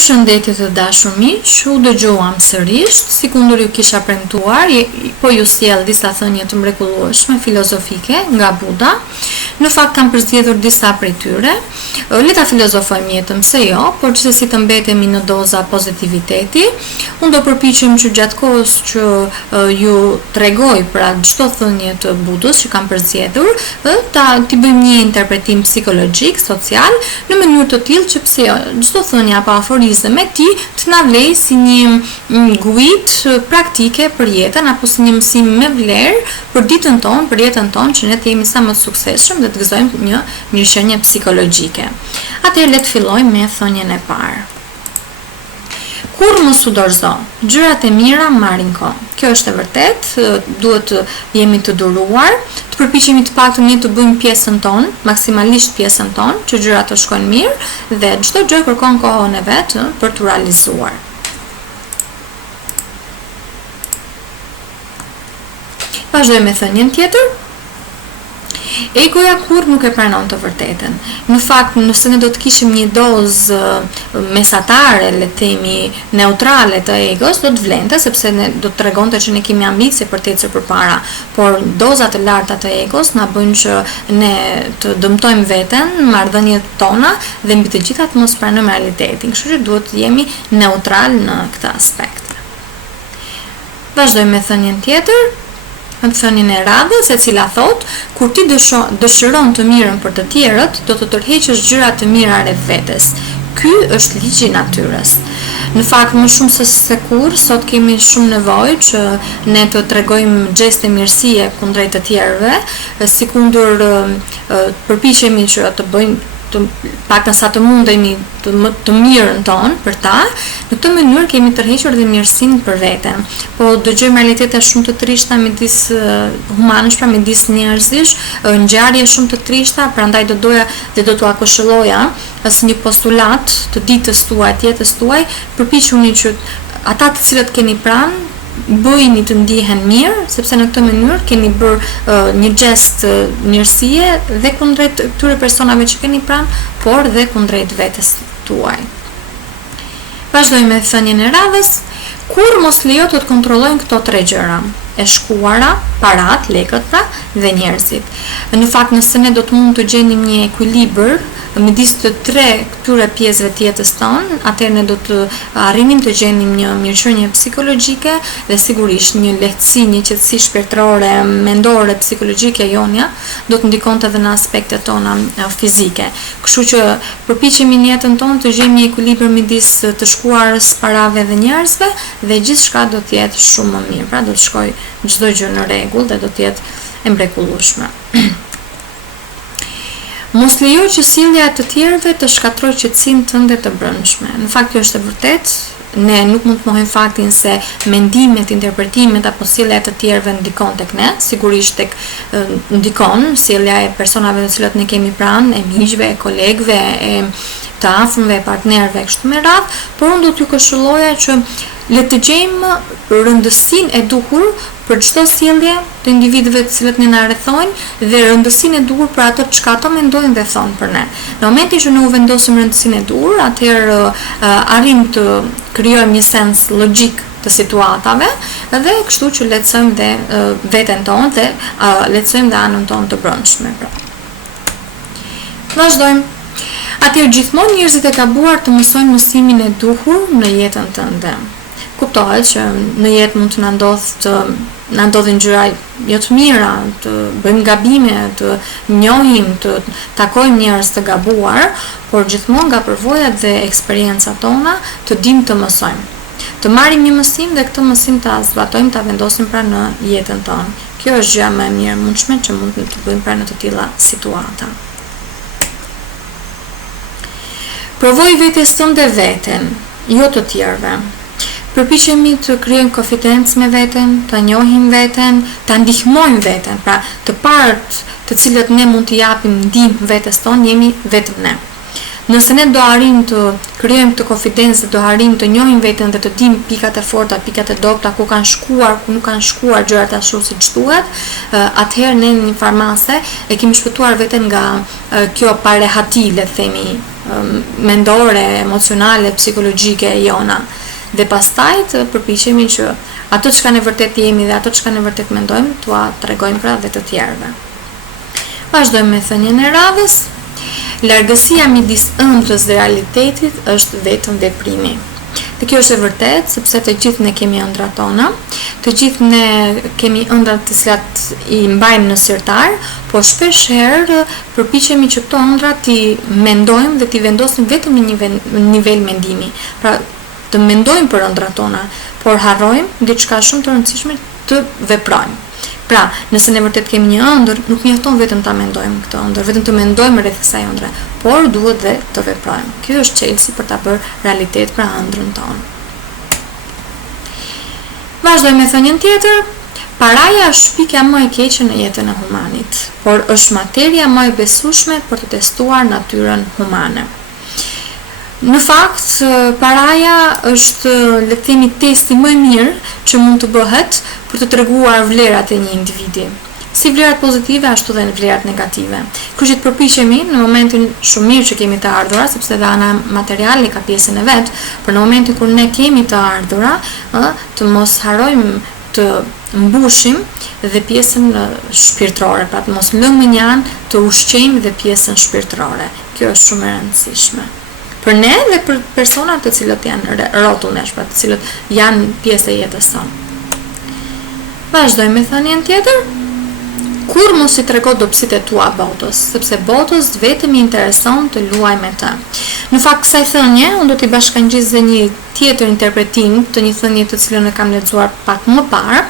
Përshëndetje të dashur miq, u dëgjuam sërish, sikundur ju kisha premtuar, po ju sjell disa thënie të mrekullueshme filozofike nga Buda. Në fakt kam përzgjedhur disa prej tyre. Le ta filozofojmë jetën, pse jo, por gjithsesi të mbetemi në doza pozitiviteti. Unë do përpiqem që gjatë kohës që ju tregoj pra çdo thënie të Budës që kam përzgjedhur, t'i bëjmë një interpretim psikologjik, social, në mënyrë të tillë që pse jo, çdo thënie apo aforizëm e tij të na vlejë si një guidë praktike për jetën apo si një mësim me vlerë për ditën tonë, për jetën tonë, që ne të jemi sa më të suksesshëm dhe të gëzojmë një mirëqenie psikologjike. Atëherë le të fillojmë me thënien e parë. Kur mos u dorëzo, gjërat e mira marrin kohë. Kjo është e vërtetë, duhet të jemi të duruar, të përpiqemi të paktën ne të bëjmë pjesën tonë, maksimalisht pjesën tonë, që gjërat të shkojnë mirë dhe çdo gjë kërkon kohën e vet për t'u realizuar. Vazhdojmë me thënien tjetër. Egoja kur nuk e pranon të vërtetën. Në fakt, nëse ne do të kishim një dozë mesatare, le të themi neutrale të egos, do të vlente, sepse ne do të tregonte që ne kemi ambicie për të ecur përpara, por dozat e larta të egos na bëjnë që ne të dëmtojmë veten, marrëdhëniet tona dhe mbi të gjitha të mos pranojmë realitetin. Kështu që duhet të jemi neutral në këtë aspekt. Vazhdojmë me thënien tjetër. Në thënien e radhës, e cila thot, kur ti dëshiron të mirën për të tjerët, do të tërheqësh gjërat të mira rreth vetes. Ky është ligji i natyrës. Në fakt, më shumë se kur, sot kemi shumë nevojë që ne të tregojmë gjeste mirësie kundrejt të tjerëve, sikundur përpiqemi që të bëjmë paktën sa të mundemi të mirën tonë për ta, në këtë mënyrë kemi tërhequr dhe mirësinë për veten. Po dëgjojmë realitete shumë të trishta midis humanësh, pra midis njerëzish, ngjarje shumë të trishta, prandaj do doja dhe do t'ua këshilloja si një postulat të ditës tuaj, të jetës tuaj, përpiquni që ata të cilët keni pranë bëjini të ndihen mirë, sepse në këtë mënyrë keni bërë një gest mirësie dhe kundrejt këtyre personave që keni pranë, por dhe kundrejt vetes tuaj. Vazhdojmë me thënien e radhës. Kur mos lejo të kontrollojnë këto tre gjëra, e shkuara, parat, lekët pra, dhe njerëzit. Në fakt, nëse ne do të mund të gjenim një ekuilibër midis të tre këtyre pjesëve të jetës tonë, atëherë ne do të arrinim të gjenim një mirëqenie psikologjike dhe sigurisht një lehtësi, një qetësi shpirtërore, mendore, psikologjike jonja, do të ndikonte edhe në aspektet tona fizike. Kështu që përpiqemi në jetën tonë të gjejmë një ekuilibër midis të shkuarës, parave dhe njerëzve dhe gjithçka do të jetë shumë më mirë. Pra do të shkojë çdo gjë në rregull dhe do të jetë e mrekullueshme. Mos lejo që sjellja e të tjerëve të shkatrojë qetësinë tënde të brendshme. Në fakt kjo është e vërtetë. Ne nuk mund të mohojmë faktin se mendimet, interpretimet apo sjellja e të tjerëve ndikon tek ne, sigurisht tek ndikon sjellja e personave të cilët ne kemi pranë, e miqve, e kolegëve, e të afërmve, e partnerëve kështu me radhë, por unë do t'ju këshilloja që le të gjejmë rëndësinë e duhur për çdo sjellje të individëve të cilët ne na rrethojnë dhe rëndësinë e duhur për ato çka ato mendojnë dhe thonë për ne. Në momentin që ne u vendosim rëndësinë e duhur, atëherë arrim të krijojmë një sens logjik të situatave dhe kështu që lehtësojmë dhe veten tonë dhe lehtësojmë dhe anën tonë të brendshme. Vazhdojmë. Atëherë gjithmonë njerëzit e gabuar të mësojnë mësimin e duhur në jetën tënde. Kuptohet që në jetë mund të na ndodhin gjëra jo të mira, të bëjmë gabime, të njohim, të takojmë njerëz të gabuar, por gjithmonë nga përvojat dhe eksperiencat tona të dimë të mësojmë. Të marrim një mësim dhe këtë mësim ta zbatojmë, ta vendosim pra në jetën tonë. Kjo është gjëja më e mirë mundshme që mund të bëjmë pra në të tilla situata. Provoj vetes tënde veten, jo të tjerëve. Përpiqemi të krijojmë konfidencë me veten, të njohim veten, të ndihmojmë veten, pra të parët të cilët ne mund të japim ndihmë vetes tonë jemi vetëm ne. Nëse ne do arrim të krijojmë këtë konfidencë, do arrim të njohim veten dhe të dimë pikat e forta, pikat e dobta, ku kanë shkuar, ku nuk kanë shkuar gjërat ashtu siç duhet, atëherë ne në një farmase e kemi shpëtuar veten nga kjo parehati, le të themi, mendore, emocionale, psikologjike jona. Dhe pastaj të përpiqemi që ato që ne vërtet jemi dhe ato që ne vërtet mendojmë, t'ua tregojmë pra dhe të tjerëve. Vazhdojmë me thënien e radhës. Largësia midis ëndrrës dhe realitetit është vetëm veprimi. Dhe kjo është e vërtet, sepse të gjithë ne kemi ëndrat tona, të gjithë ne kemi ëndrat të cilat i mbajmë në sirtar, po shpesh herë përpiqemi që këto ëndra ti mendojmë dhe ti vendosim vetëm në një nivel mendimi. Pra, të mendojmë për ëndrat tona, por harrojmë diçka shumë të rëndësishme, të veprojmë. Pra, nëse ne vërtet kemi një ëndër, nuk mjafton vetëm ta mendojmë këtë ëndër, vetëm të mendojmë rreth kësaj ëndre, por duhet dhe të veprojmë. Ky është çelësi për ta bërë realitet pra ëndrrën tonë. Vazhdojmë me thënien tjetër. Paraja është shpikja më e keqe në jetën e humanit, por është materia më e besueshme për të testuar natyrën humane. Në fakt, paraja është, le të themi, testi më i mirë që mund të bëhet për të treguar vlerat e një individi. Si vlerat pozitive, ashtu dhe në vlerat negative. Kështu që të përpiqemi në momentin shumë mirë që kemi të ardhura, sepse dhe ana materiale ka pjesën e vet, por në momentin kur ne kemi të ardhura, të mos harrojmë të mbushim dhe pjesën shpirtërore, pra të mos lëmë një anë të ushqejmë dhe pjesën shpirtërore. Kjo është shumë e rëndësishme. Për ne dhe për personat të cilët janë rrotullesh, pra të cilët janë pjesë e jetës sonë. Vazhdojmë me thënien tjetër. Kur mos i trego dobësitë e tua botës, sepse botës vetëm i intereson të luaj me të. Në fakt, kësaj thënie, unë do t'i bashkangjis dhe një tjetër interpretim të një thënie të cilën e kam lexuar pak më parë,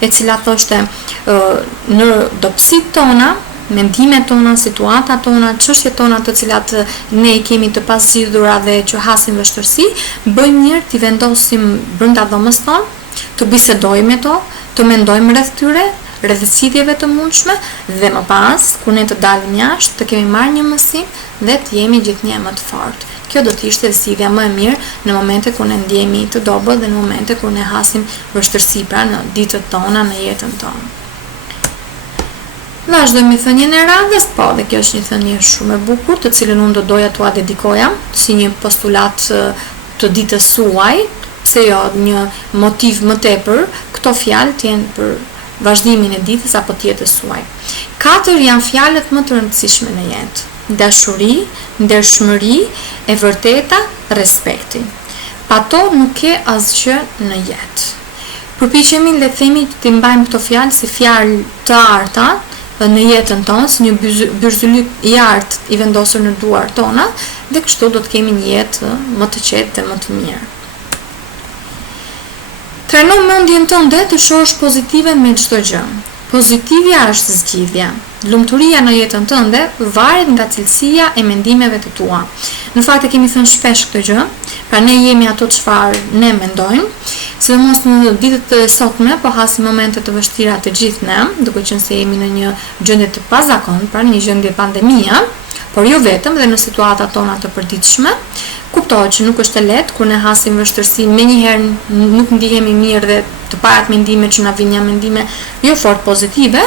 e cila thoshte në dobësitë tona, mendimet tona, situatat tona, çështjet tona të cilat ne i kemi të pazgjidhura dhe që hasim vështirësi, bëjmë mirë t'i vendosim brenda dhomës tonë, të bisedojmë me to, të mendojmë rreth tyre, rreth zgjidhjeve të mundshme dhe më pas, kur ne të dalim jashtë, të kemi marrë një mësim dhe të jemi gjithnjë më të fortë. Kjo do të ishte zgjidhja më e mirë në momente kur ne ndjehemi të dobët dhe në momente kur ne hasim vështirësi pra në ditët tona, në jetën tonë. Vazhdojmë me thënien e radhës, po, dhe kjo është një thënie shumë e bukur, të cilën unë do doja t'ua dedikoja si një postulat të ditës suaj, pse jo një motiv më tepër, këto fjalë të jenë për vazhdimin e ditës apo të jetës suaj. 4 janë fjalët më të rëndësishme në jetë: dashuri, ndershmëri, e vërteta, respekti. Pa to nuk ke asgjë në jetë. Përpiqemi le të themi të mbajmë këto fjalë si fjalë të arta në jetën tonë, si një byrzylyk i artë i vendosur në duar tona, dhe kështu do të kemi një jetë më të qetë dhe më të mirë. Trajno mendjen tënde të shohësh pozitive me çdo gjë. Pozitivja është zgjidhja. Lumturia në jetën tënde varet nga cilësia e mendimeve të tua. Në fakt e kemi thënë shpesh këtë gjë, pra ne jemi ato çfarë ne mendojmë, sidomos në ditët e sotme, po hasim momente të vështira të gjithë ne, duke qenë se jemi në një gjendje të pazakontë, pra një gjendje pandemia, por jo vetëm dhe në situatat tona të përditshme. Kuptohet që nuk është e lehtë kur ne hasim vështirësi, menjëherë nuk ndihemi mirë dhe të parat mendime që na vijnë janë mendime jo fort pozitive,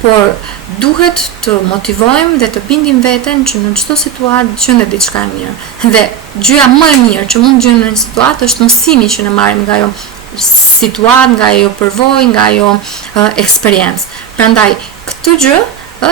por duhet të motivojmë dhe të bindim veten që në çdo situatë gjende diçka e mirë. Dhe gjëja më e mirë që mund gjejmë në një situatë është mësimi që ne marrim nga ajo situatë, nga ajo përvojë, nga ajo eksperiencë. Prandaj këtë gjë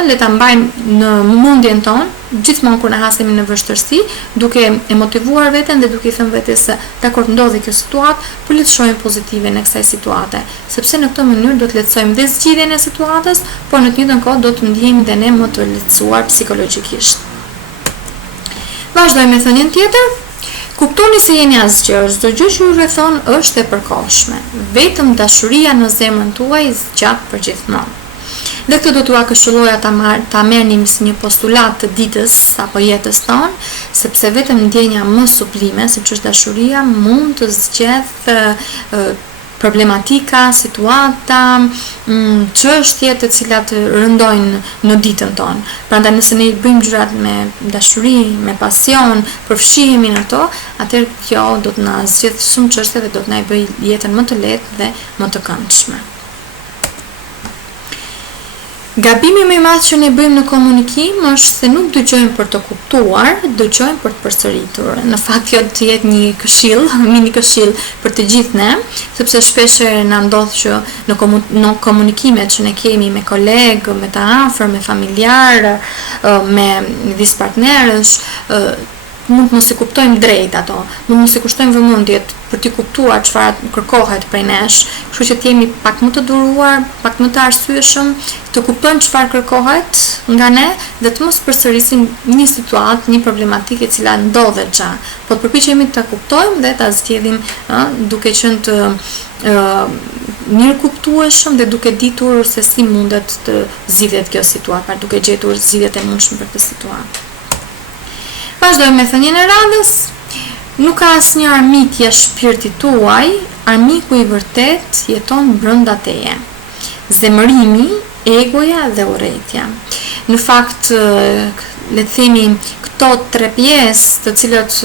le ta mbajmë në mendjen tonë gjithmonë kur ne hasemi në vështirësi, duke e motivuar veten dhe duke i thënë vetes se dakor ndodhi kjo situatë, por le të shohim pozitive në kësaj situate, sepse në këtë mënyrë do të lehtësojmë dhe zgjidhjen e situatës, por në të njëjtën kohë do të ndihemi dhe ne më të lehtësuar psikologjikisht. Vazhdojmë me thënien tjetër. Kuptoni se jeni asgjë, çdo gjë që ju rrethon është e përkohshme. Vetëm dashuria në zemrën tuaj zgjat përgjithmonë. Dhe këtë do t'ua këshilloja ta merrnim si një postulat të ditës apo jetës tonë, sepse vetëm ndjenja më sublime, siç është dashuria, mund të zgjedhë problematika, situata, çështje të cilat rëndojnë në ditën tonë. Prandaj nëse ne bëjmë gjërat me dashuri, me pasion, përfshihemi në to, atëherë kjo do të na zgjidhë shumë çështje dhe do të na bëjë jetën më të lehtë dhe më të këndshme. Gabimi më i madh që ne bëjmë në komunikim është se nuk dëgjojmë për të kuptuar, dëgjojmë për të përsëritur. Në fakt kjo të jetë një këshill, mini këshill për të gjithë ne, sepse shpesh na ndodh që në komunikimet që ne kemi me kolegë, me të afër, me familjarë, me vis partnerësh, mund mos i kuptojmë drejt ato, mund mos i kushtojmë vëmendje për të kuptuar çfarë kërkohet prej nesh, kështu që të jemi pak më të duruar, pak më të arsyeshëm, të kuptojmë çfarë kërkohet nga ne dhe të mos përsërisim një situatë, një problematikë e cila ndodhet xha, po të përpiqemi ta kuptojmë dhe ta zgjidhim duke qenë të mirë kuptueshëm dhe duke ditur se si mundet të zgjidhet kjo situatë, duke gjetur zgjidhjet e mundshme për këtë situatë. Vazhdojmë me thënien e radhës. Nuk ka asnjë armikje shpirtit tuaj, armiku i vërtet jeton brenda teje. Zemërimi, egoja dhe urrejtja. Në fakt, le të themi, këto tre pjesë të cilat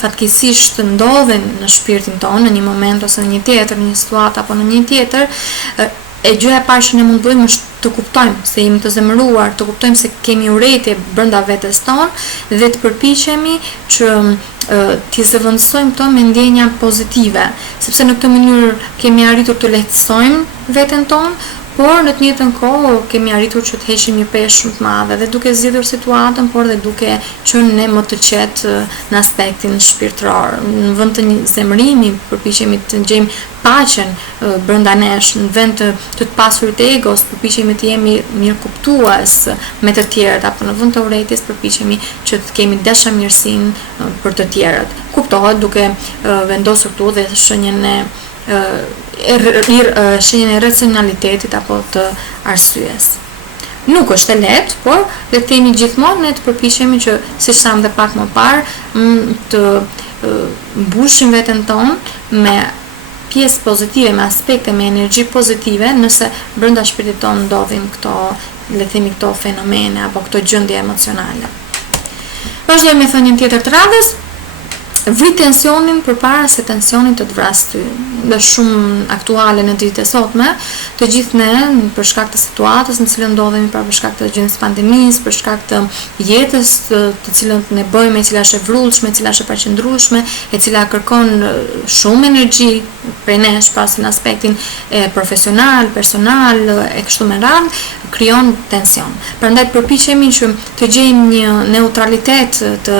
fatkeqësisht ndodhen në shpirtin tonë në një moment ose në një tjetër, në një situatë apo në një tjetër, e gjëja e parë që ne mund të bëjmë është të kuptojmë se jemi të zemëruar, të kuptojmë se kemi urrejtje brenda vetes tonë dhe të përpiqemi që t'i zëvendësojmë këto me ndjenja pozitive, sepse në këtë mënyrë kemi arritur të lehtësojmë veten tonë, por në të njëjtën kohë kemi arritur që të heqim një peshë shumë të madhe dhe duke zgjidhur situatën, por dhe duke qenë ne më të qetë në aspektin shpirtëror. Në vend të një zemërimi, përpiqemi të gjejmë paqen brenda nesh, në vend të pasurit të egos, përpiqemi të jemi mirë kuptues me të tjerët, apo në vend të urrejtjes përpiqemi që të kemi dashamirësinë për të tjerët. Kuptohet duke vendosur këtu dhe shenjën e racionalitetit apo të arsyes. Nuk është e lehtë, por le të themi gjithmonë ne të përpiqemi që, siç tham dhe pak më parë, të mbushim veten tonë me pjesë pozitive, me aspekte, me energji pozitive, nëse brenda shpirtit tonë ndodhin këto, le të themi, këto fenomene apo këto gjendje emocionale. Vazhdojmë me thënien tjetër të radhës. Vri tensionin përpara se tensioni të vrasë ty. Dhe shumë aktuale në ditët e sotme, të gjithë ne për shkak të situatës në cilën ndodhemi, për shkak të gjendjes pandemisë, për shkak të jetës të cilën ne bëjmë, e cila është e vrullshme, e cila është e paqëndrueshme, e cila kërkon shumë energji prej nesh, pas në aspektin profesional, personal, e kështu me radhë, krijon tension. Prandaj përpiqemi që të gjejmë një neutralitet të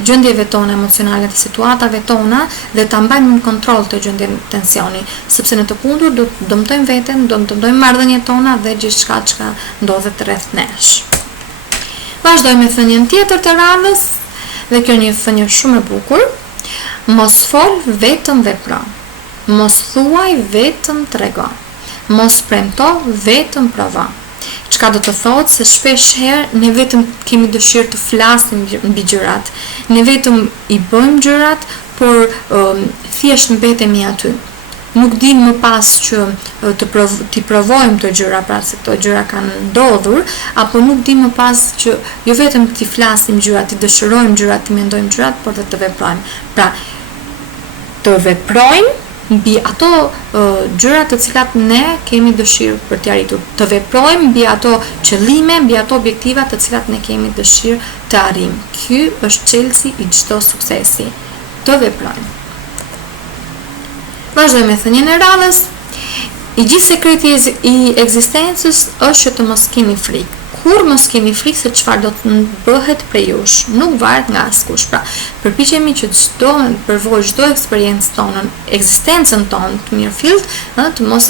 gjendjeve tona emocionale, të situatave tona dhe ta mbajmë në kontroll të gjendjen tensioni, sepse në të kundër do të dëmtojmë veten, do të dëmtojmë marrëdhëniet tona dhe gjithçka që ndodhet rreth nesh. Vazhdojmë me thënien tjetër të radhës, dhe kjo një thënie shumë e bukur. Mos fol, vetëm vepro. Mos thuaj, vetëm trego. Mos premto, vetëm provo. Çka do të thotë se shpesh herë ne vetëm kemi dëshirë të flasim mbi gjërat. Ne vetëm i bëjmë gjërat, por thjesht mbetemi aty. Nuk dim më pas që t'i provojmë të gjëra, pra se këto gjëra kanë ndodhur, apo nuk dim më pas që jo vetëm t'i flasim gjërat, t'i dëshirojmë gjërat, t'i mendojmë gjërat, por dhe të veprojmë. Pra, të veprojmë mbi ato gjëra të cilat ne kemi dëshirë për t'i arritur. Të veprojmë mbi ato qëllime, mbi ato objektiva të cilat ne kemi dëshirë të arrijmë. Ky është çelësi i çdo suksesi. Të veprojmë. Vazhdojmë me thënien e radhës. I gjithë sekreti i ekzistencës është që të mos keni frikë. Kur mos keni frikë se çfarë do të bëhet prej jush, nuk varet nga askush. Pra, përpiqemi që përvoj çdo eksperiencë tonë, ekzistencën tonë të mirëfillt, të mos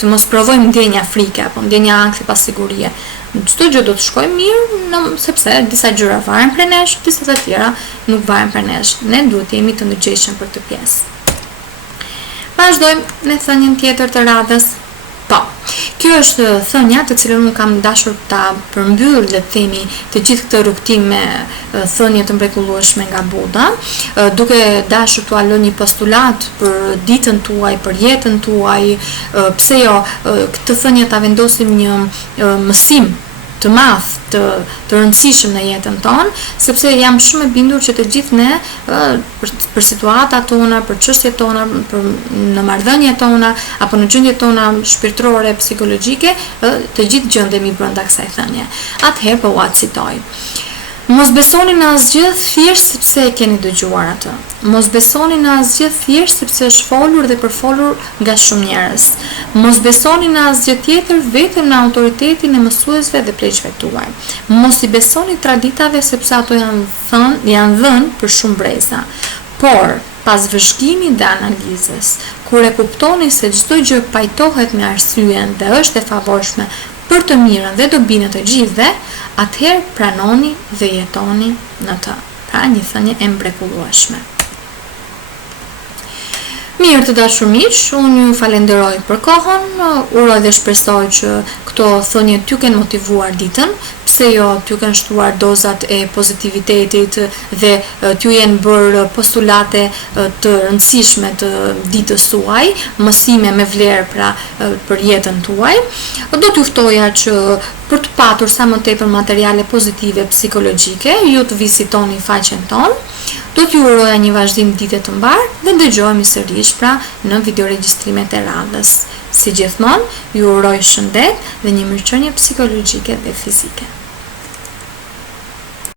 të mos provojmë ndjenja frike apo ndjenja ankthi pas sigurie. Çdo gjë do të shkojë mirë, sepse disa gjëra varen prej nesh, disa të tjera nuk varen prej nesh. Ne duhet të jemi të ndërgjegjshëm për këtë pjesë. Vazhdojmë në thënien tjetër të radhës. Po, kjo është thënia të cilën unë kam dashur ta përmbyll, le të themi, të gjithë këtë rrugtim me thënie të mrekullueshme nga Buda, duke dashur t'u lënë një postulat për ditën tuaj, për jetën tuaj, pse jo, këtë thënie ta vendosim një mësim të madh, të rëndësishëm në jetën tonë, sepse jam shumë e bindur që të gjithë ne për situatat tona, për çështjet tona, në marrëdhëniet tona apo në gjendjet tona shpirtërore, psikologjike, të gjithë gjendemi brenda kësaj thënie. Atëherë po ua citoj. Mos besoni në asgjë thjesht sepse e keni dëgjuar atë. Mos besoni në asgjë thjesht sepse është folur dhe përfolur nga shumë njerëz. Mos besoni në asgjë tjetër vetëm në autoritetin e mësuesve dhe pleqve tuaj. Mos i besoni traditave sepse ato janë dhënë për shumë breza. Por, pas vëzhgimit dhe analizës, kur e kuptoni se çdo gjë pajtohet me arsyen dhe është e favorshme për të mirën dhe dobinë të gjithëve, atëherë pranoni dhe jetoni në të. Pra një thënie e mrekullueshme. Mirë të dashur miq, unë ju falenderoj për kohën, uroj dhe shpresoj që këto thënie t'ju kenë motivuar ditën, pse jo t'ju kenë shtuar dozat e pozitivitetit dhe t'ju jenë bërë postulate të rëndësishme të ditës tuaj, mësime me vlerë pra për jetën tuaj. Do t'ju ftoja që për të patur sa më tepër materiale pozitive psikologjike, ju të vizitoni faqen tonë. Do t'ju uroja një vazhdim dite të mbar dhe ndëgjohemi sërish pra në videoregjistrimet e radhës. Si gjithmonë, ju uroj shëndet dhe një mirëqenie psikologjike dhe fizike.